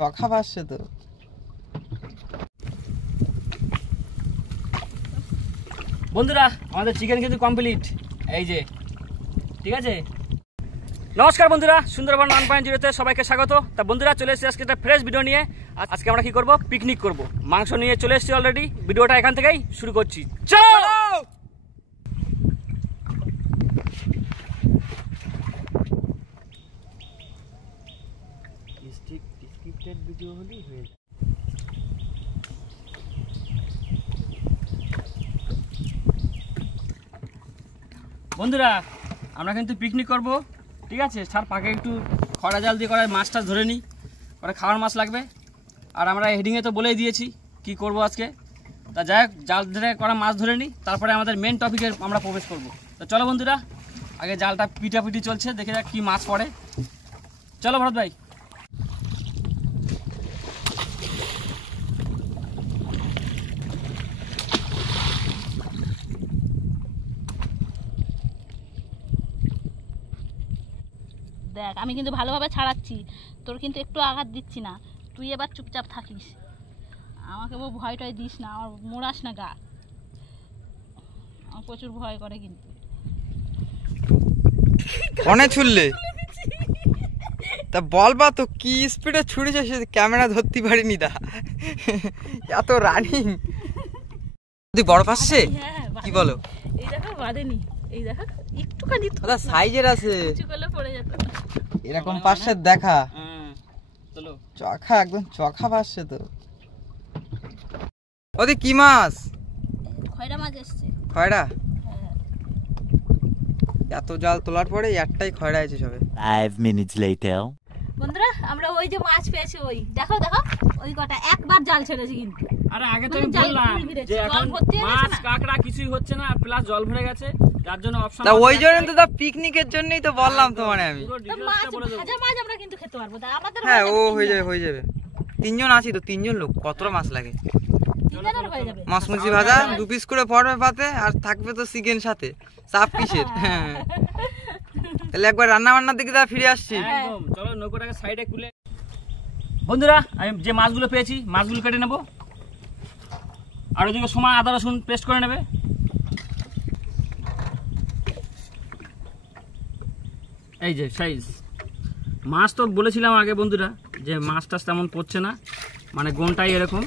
চখা ভাসছে তো। বন্ধুরা আমাদের চিকেন কিন্তু কমপ্লিট, এই যে ঠিক আছে। নমস্কার বন্ধুরা, সুন্দরবন 1.0-তে সবাইকে স্বাগত। তা বন্ধুরা চলে এসেছি আজকে একটা ফ্রেশ ভিডিও নিয়ে। আজকে আমরা কি করব, পিকনিক করব। মাংস নিয়ে চলে এসেছি অলরেডি, ভিডিওটা এখান থেকেই শুরু করছি। চলো। ভিডিও হলেই হয়ে যায়। বন্ধুরা আমরা কিন্তু পিকনিক করব, ঠিক আছে। তার পাকে একটু খড়া জাল দিয়ে করে মাছটা ধরে নিই, করে খাওয়ার মাছ লাগবে। আর আমরা হেডিংয়ে তো বলেই দিয়েছি কি করব আজকে। তা যাই হোক, জাল ধরে করা মাছ ধরে নিই, তারপরে আমাদের মেন টপিকে আমরা প্রবেশ করব। তো চলো বন্ধুরা, আগে জালটা পিটাপিটি চলছে, দেখে যাক কী মাছ পড়ে। চলো ভরত ভাই। দেখ আমি কিন্তু ভালোভাবে ছাড়াচ্ছি, তোর কিন্তু একটু আঘাত দিচ্ছি না। তুই এবার চুপচাপ থাকিস, আমাকে ভয় টয় দিস না, আমার মোড়াস না গা। আমার প্রচুর ভয় করে কিন্তু। অনেক ছুড়লে তা বলবা তো কি স্পিডে ছুড়েছে, সে ক্যামেরা ধরতে পারিনি। দা এত রানিং তুই বড় পাচ্ছে কি বলো? এই দেখো বাঁধেনি, এই দেখো একটুখানি সাইজের আছে, কিছু করলে পড়ে যেত। এরকম পাশে দেখা চলো। চখা একদম চখা ভাসছে তো। ওদি কি মাছ? খয়রা মাছ এসছে। খয়রা? এত জাল তোলার পরে একটাই খয়রা আছে সবে। 5 minutes later. বন্ধুরা আমরা ওই যে মাছ পেয়েছি, ওই দেখো দেখো ওই কটা একবার জাল ছেড়েছি কিন্তু। আরে আগে তো আমি বললাম যে এখন মাছ কাঁকড়া কিছুই হচ্ছে না, প্লাস জল ভরে গেছে, যার জন্য অপশন। তা ওই জন্য তো পিকনিকের জন্যই তো বললাম তোমারে আমি। ভাজা মাছ আমরা কিন্তু খেতে পারবো, তা আমাদের হ্যাঁ ও হয়ে যাবে হয়ে যাবে। তিনজন আছি তো, তিনজন লোক, কতটা মাছ লাগে? মাছ মুচি ভাজা 2 পিস করে পড়বে পাতে, আর থাকবে তো চিকেন সাথে। চাপ কিসের? তাহলে একবার রান্না বান্নার দিকে দা ফিরে আসছি। একদম চলো, নৌকোটাকে সাইডে খুলে। বন্ধুরা আমি যে মাছগুলো পেয়েছি মাছগুলো কেটে নেব, আর ওদিকে সময় আদা রসুন পেস্ট করে নেবে। এই যে সাইজ মাছ তো বলেছিলাম আগে বন্ধুরা যে মাছটা তেমন পড়ছে না, মানে গোনটাই এরকম।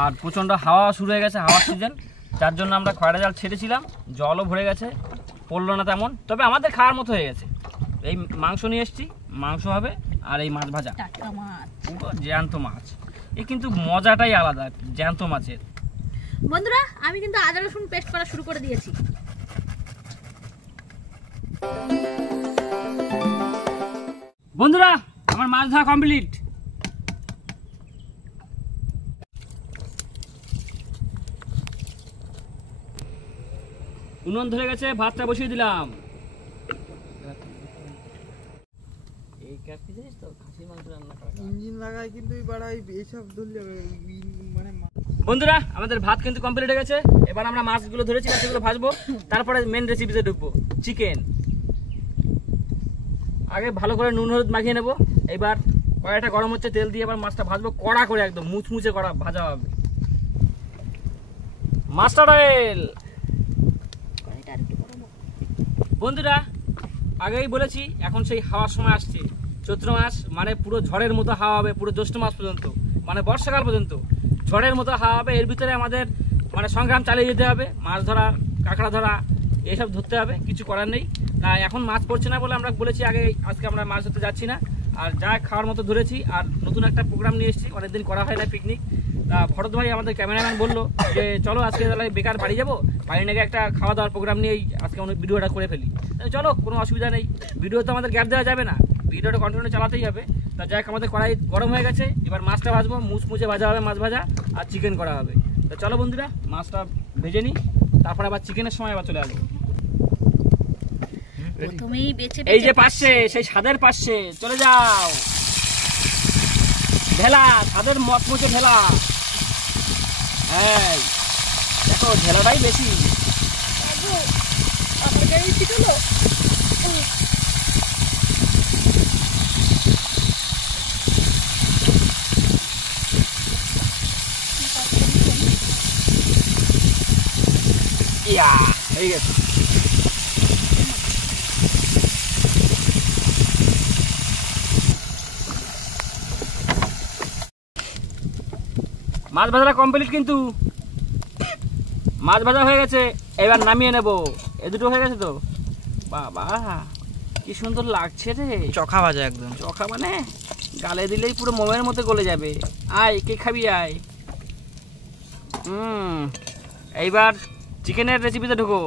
আর প্রচণ্ড হাওয়া শুরু হয়ে গেছে, হাওয়ার সিজন, যার জন্য আমরা খয়রা জাল ছেড়েছিলাম, জলও ভরে গেছে, পড়লো না তেমন। তবে আমাদের খাওয়ার মতো হয়ে গেছে। এই মাংস নিয়ে এসছি, মাংস হবে, আর এই মাছ ভাজা, পুরো জ্যান্ত মাছ। এ কিন্তু মজাটাই আলাদা জ্যান্ত মাছের। বন্ধুরা আমি কিন্তু আদা রসুন পেস্ট করা শুরু করে দিয়েছি। বন্ধুরা আমার মাছ ধরা কমপ্লিট। উনুন ধরে গেছে, ভাতটা বসিয়ে দিলাম। বন্ধুরা আমাদের ভাত কিন্তু কমপ্লিট হয়ে গেছে। এবার আমরা মাছগুলো ধরেছি সেগুলো ভাজবো, তারপরে মেন রেসিপিতে ঢুকবো, চিকেন। আগে ভালো করে নুন হলুদ মাখিয়ে নেবো। এবার কড়াইটা গরম হচ্ছে, তেল দিয়ে এবার মাছটা ভাজবো কড়া করে, একদম মুচমুচে কড়া ভাজা হবে। Master oil. বন্ধুরা আগেই বলেছি এখন সেই হাওয়ার সময় আসছে, চৈত্র মাস, মানে পুরো ঝড়ের মতো হাওয়া হবে, পুরো জ্যৈষ্ঠ মাস পর্যন্ত, মানে বর্ষাকাল পর্যন্ত ঝড়ের মতো হাওয়া হবে। এর ভিতরে আমাদের মানে সংগ্রাম চালিয়ে যেতে হবে, মাছ ধরা, কাঁকড়া ধরা, এইসব ধরতে হবে, কিছু করার নেই। তাই এখন মাছ পড়ছে না বলে আমরা বলেছি আগে আজকে আমরা মাছ ধরতে যাচ্ছি না। আর যা খাওয়ার মতো ধরেছি, আর নতুন একটা প্রোগ্রাম নিয়ে এসেছি, অনেকদিন করা হয় না পিকনিক। তা ভরত ভাই আমাদের ক্যামেরাম্যান বললো যে চলো আজকে তাহলে বেকার বাড়ি যাবো, বাড়ি নাকি একটা খাওয়া দাওয়ার প্রোগ্রাম নিয়েই আজকে অনেক ভিডিওটা করে ফেলি। চলো, কোনো অসুবিধা নেই, ভিডিও তো আমাদের গ্যাপ দেওয়া যাবে না, ভিডিওটা কন্টিনিউ চালাতেই হবে। তা যাই হোক, আমাদের কড়াই গরম হয়ে গেছে, এবার মাছটা ভাজবো, মুচমুচে ভাজা হবে, মাছ ভাজা আর চিকেন করা হবে। তো চলো বন্ধুরা মাছটা ভেজে নিই, তারপর আবার চিকেনের সময় আবার চলে আসবো। এই যে পাশে সেই স্বাদের পাশে চলে যাও, ভেলা, স্বাদের মচমচে ভেলা। হ্যাঁ দেখো ঝেলাটাই বেশি। ইয়া হয়ে গেছে। মাছ ভাজাটা কমপ্লিট, কিন্তু মাছ ভাজা হয়ে গেছে, এবার নামিয়ে নেব। এ দুটো হয়ে গেছে তো, বাবা কি সুন্দর লাগছে রে। চখা ভাজা একদম। চখা মানে গালে দিলেই পুরো মোমের মতো গলে যাবে। আয়, কে খাবি আয়। এইবার চিকেনের রেসিপিতে ঢুকো।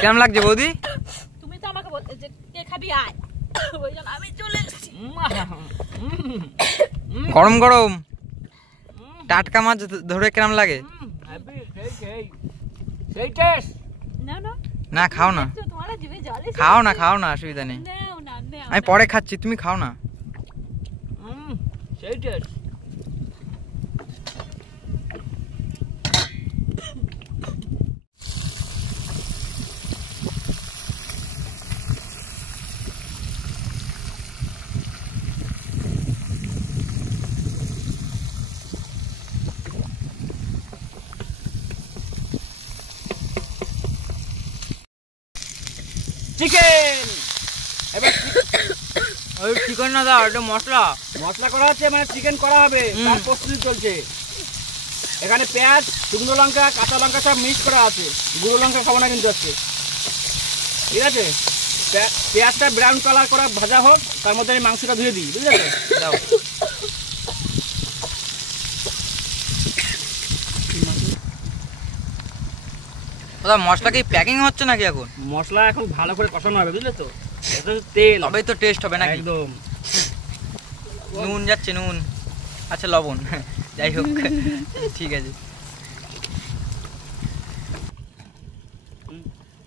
কেমন লাগছে বৌদি? তুমি তো আমাকে বলতে যে কে খাবি আয়, ওই জন্য আমি চলে এসেছি। গরম গরম টাটকা মাছ ধরে কেমন লাগে? সেই টেস্ট। না না না খাও না, তোমার জিভে জল এসে খাও না, খাও না, অসুবিধা নেই। নাও না নাও। আমি পরে খাচ্ছি, তুমি খাও না। সেই টেস্ট। চিকেন এবার ওই চিকেন না দাও, এটা মশলা। মশলা করা হচ্ছে, মানে চিকেন করা হবে, তার প্রস্তুতি চলছে। এখানে পেঁয়াজ, শুকনো লঙ্কা, কাঁচা লঙ্কা সব মিক্স করা আছে। গুঁড়ো লঙ্কা খাবো না কিন্তু আজকে, ঠিক আছে? পেঁয়াজটা ব্রাউন কালার করা ভাজা হোক, তার মধ্যে আমি মাংসটা ধুয়ে দিই, বুঝলে তো? দাও। দাদা মশলা কি প্যাকিং হচ্ছে নাকি এখন? মশলা এখন ভালো করে কষানো হবে, বুঝলে তো? এটা তেল, তবেই তো টেস্ট হবে নাকি? একদম। নুন যাচ্ছে, নুন, আচ্ছা লবণ, যাই হোক ঠিক আছে।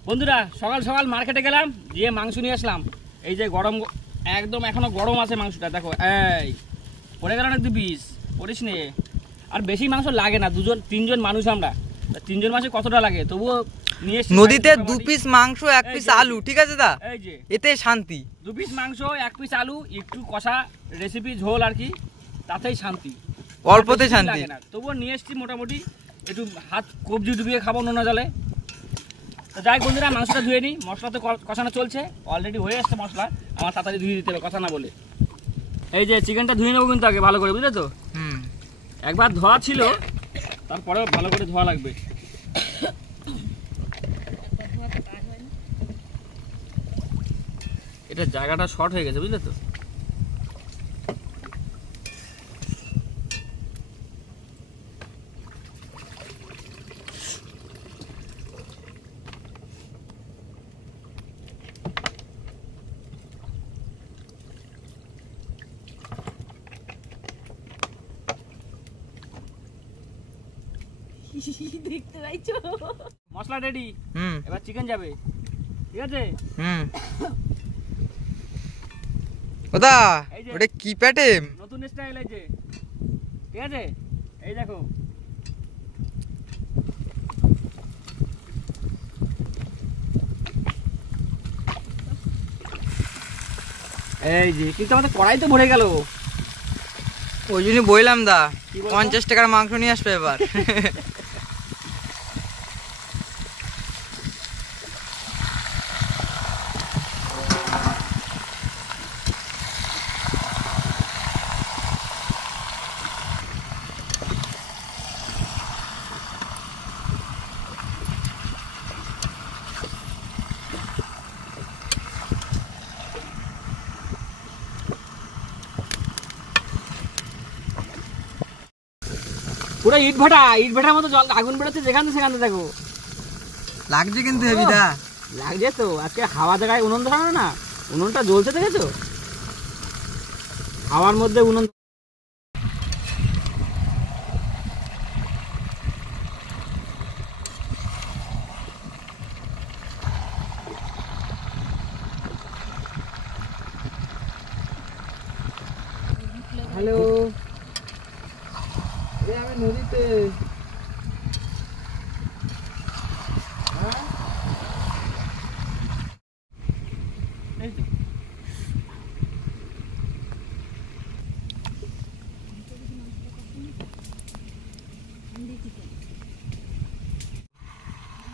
বন্ধুরা, সকাল সকাল মার্কেটে গেলাম, গিয়ে মাংস নিয়ে আসলাম। এই যে গরম, একদম এখনো গরম আছে মাংসটা, দেখো। এই পড়ে গেল না 2 পিস, পড়িস নে। আর বেশি মাংস লাগে না, 2-3 জন মানুষ আমরা, 3 জন মাসে কতটা লাগে, তবুও নিয়ে এসেছি। নদীতে 2 পিস মাংস, 1 পিস আলু, ঠিক আছে দা? এই যে এতে শান্তি। 2 পিস মাংস, 1 পিস আলু, একটু কষা রেসিপি ঝোল আর কি, তাতেই শান্তি, অল্পতে বেশি শান্তি। লাগে না। তবুও নিয়ে এসেছি মোটামুটি, একটু হাত কবজি ডুবিয়ে খাবো নোনা জলে। তো যাই বন্ধুরা, মাংসটা ধুয়ে নিই। মশলা তো কষানো চলছে, অলরেডি হয়ে আসছে মশলা, আমার তাড়াতাড়ি ধুয়ে দিতে হবে, কথা না বলে। এই যে চিকেনটা ধুয়ে নেবো কিন্তু আগে ভালো করে, বুঝলে তো? একবার ধোয়া ছিল, তারপরেও ভালো করে ধোয়া লাগবে। এটা জায়গাটা শর্ট হয়ে গেছে, বুঝলে তো? দেখতে পাইছো? মশলা রেডি, এবার চিকেন যাবে, ঠিক আছে? ওদা এই যে ওটা কি প্যাটে? নতুন স্টাইল, এই যে, ঠিক আছে? এই দেখো, এই যে, কিন্তু আমাদের কড়াই তো ভরে গেল। ওই জন্য বললাম দা, কি বলতো? 50 টাকার মাংস নিয়ে আসবে এবার। পুরো ইট ভাটার মতো জল, আগুন বেরোচ্ছে যেখানে সেখানে, দেখো। লাগছে কিন্তু হেভি দা। লাগছে তো, আজকে হাওয়া জায়গায় উনুন ধরানো না, উনুনটা জ্বলছে, দেখেছো? হাওয়ার মধ্যে উনুন। হ্যালো, আমি নদীতে।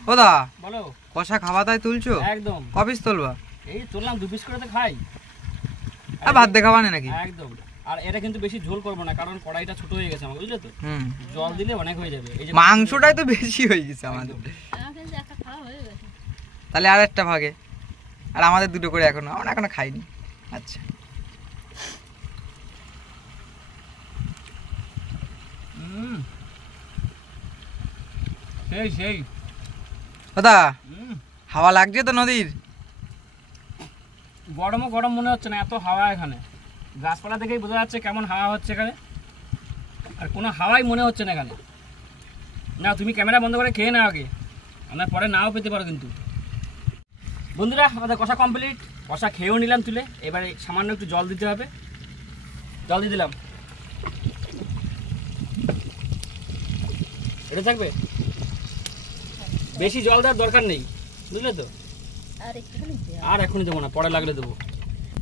ও দা বলো। কষা খাওয়া তাই তুলছো? একদম। ক পিস তুলবা? এই তুললাম 2 পিস করে তো খাই। আর ভাত দেখাবা না নাকি? একদম। আর এটা কিন্তু বেশি ঝোল করবো না, কারণ কড়াইটা ছোট হয়ে গেছে আমার, বুঝলে তো? জল দিলে অনেক হয়ে যাবে। এই যে মাংসটাই তো বেশি হয়ে গেছে আমাদের। আমার কিন্তু একটা খাওয়া হয়ে গেছে। তাহলে আর একটা ভাগে, আর আমাদের দুটো করে এখনো, আমরা এখনো খাইনি। আচ্ছা সেই সেই দাদা, হাওয়া লাগছে তো নদীর? গরমও গরম মনে হচ্ছে না, এত হাওয়া এখানে। গাছপালা দেখেই বোঝা যাচ্ছে কেমন হাওয়া হচ্ছে এখানে, আর কোনো হাওয়াই মনে হচ্ছে না এখানে। না, তুমি ক্যামেরা বন্ধ করে খেয়ে নাও আগে, আমার পরে নাও পেতে পারো কিন্তু। বন্ধুরা, আমাদের কষা কমপ্লিট, কষা খেয়েও নিলাম তুলে। এবারে সামান্য একটু জল দিতে হবে, জল দিয়ে দিলাম। এটা থাকবে, বেশি জল দেওয়ার দরকার নেই, বুঝলে তো? আর একটুখানি দেয়া। আর এখনই দেবো না, পরে লাগলে দেবো,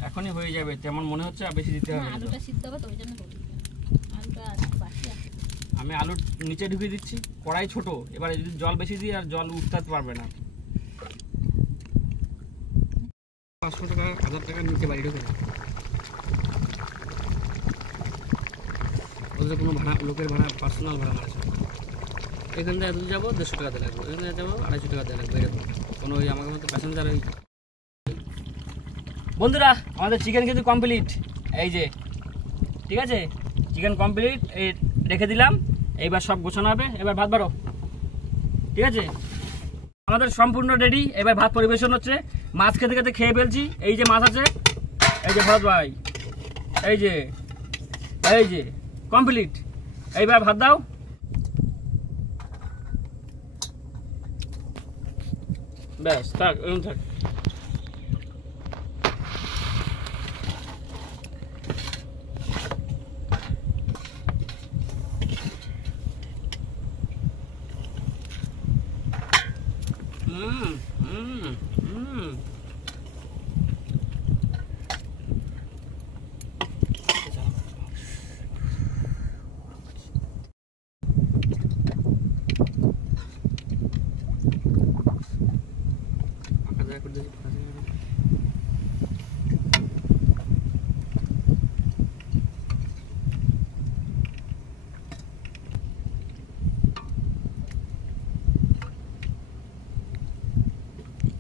এখনই হয়ে যাবে তেমন মনে হচ্ছে, আর বেশি দিতে হবে না। আলুটা সিদ্ধ হবে তো, ওই জন্য বলি। আলুটা বাসি আছে। আমি আলু নিচে ঢুকিয়ে দিচ্ছি, কড়াই ছোট, এবারে যদি জল বেশি দিই আর জল উঠতে পারবে না। 500 টাকা 1000 টাকার নিচে বাড়ি ঢুকে ওদের কোনো ভাড়া, লোকের ভাড়া, পার্সোনাল ভাড়া আছে। এখান থেকে এত যাবো 150 টাকাতে লাগবে, এখানে যাবো 250 টাকাতে লাগবে, এরকম কোনো ওই আমাদের মতো প্যাসেঞ্জার। ওই বন্ধুরা, আমাদের চিকেন কিন্তু কমপ্লিট, এই যে, ঠিক আছে, চিকেন কমপ্লিট, এই রেখে দিলাম। এইবার সব গোছানো হবে, এবার ভাত বাড়ো, ঠিক আছে? আমাদের সম্পূর্ণ রেডি, এবার ভাত পরিবেশন হচ্ছে। মাছ খেতে খেতে খেয়ে ফেলছি। এই যে মাছ আছে, এই যে ভরত ভাই, এই যে কমপ্লিট। এইবার ভাত দাও। ব্যাস, থাক, এরকম থাক।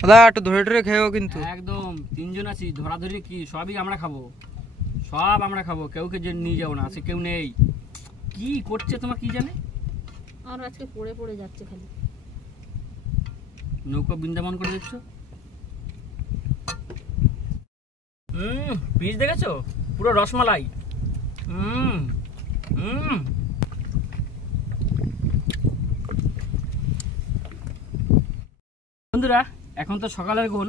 দাদা একটু ধরে ধরে খেয়েও কিন্তু। একদম, 3 জন আছি, ধরাধরি কি সবই আমরা খাবো, সব আমরা খাবো, কেউকে যে নিয়ে যাবো না, সে কেউ নেই। কি করছে তোমার কি জানে? আর আজকে পড়ে পড়ে যাচ্ছে খালি। নৌকা বৃন্দাবন করে দিচ্ছ। পিস দেখেছো, পুরো রসমালাই। বন্ধুরা, এখন তো সকালের গুণ,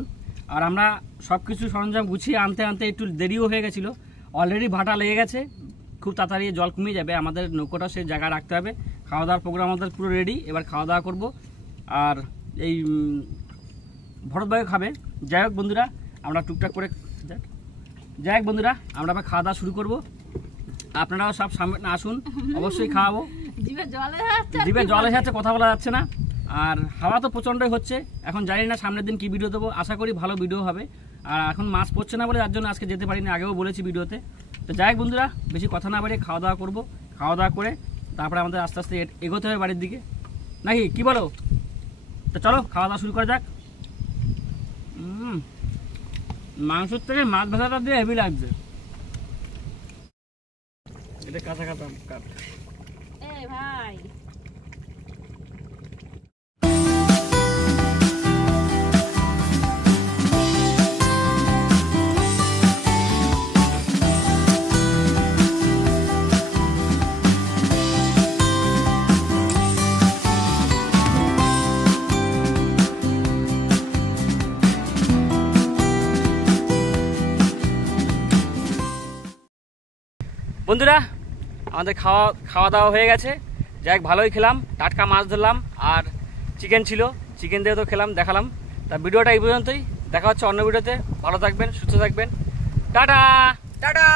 আর আমরা সব কিছু সরঞ্জাম গুছিয়ে আনতে আনতে একটু দেরিও হয়ে গেছিলো। অলরেডি ভাটা লেগে গেছে, খুব তাড়াতাড়ি জল কমিয়ে যাবে, আমাদের নৌকোটা সেই জায়গায় রাখতে হবে। খাওয়া দাওয়ার প্রোগ্রাম আমাদের পুরো রেডি, এবার খাওয়া দাওয়া করবো। আর এই ভরতভাই খাবে। যাই হোক বন্ধুরা, আমরা টুকটাক করে আমরা আবার খাওয়া দাওয়া শুরু করবো। আপনারাও সব সামনে আসুন, অবশ্যই খাওয়াবো। জিভে জল এসে যাচ্ছে, কথা বলা যাচ্ছে না। আর হাওয়া তো প্রচণ্ডই হচ্ছে। এখন জানি না সামনের দিন কি ভিডিও দেবো, আশা করি ভালো ভিডিও হবে। আর এখন মাছ পড়ছে না বলে, যার জন্য আজকে যেতে পারিনি, আগেও বলেছি ভিডিওতে। তো যাই হোক বন্ধুরা, বেশি কথা না বাড়িয়ে খাওয়া দাওয়া করবো। খাওয়া দাওয়া করে তারপরে আমাদের আস্তে আস্তে এগোতে হবে বাড়ির দিকে, নাকি কি বলো? তো চলো খাওয়া দাওয়া শুরু করা যাক। মাংসের থেকে মাছ ভাজাটা দিয়ে হেভি লাগছে। এটা কাঁচা কাঁচা কাট। ভাই বন্ধুরা, আমাদের খাওয়া দাওয়া হয়ে গেছে। যাই ভালোই খেলাম, টাটকা মাছ ধরলাম, আর চিকেন ছিল, চিকেন দিয়ে তো খেলাম, দেখালাম। তা ভিডিওটা এই পর্যন্তই, দেখা হচ্ছে অন্য ভিডিওতে। ভালো থাকবেন, সুস্থ থাকবেন, টাটা টাটা।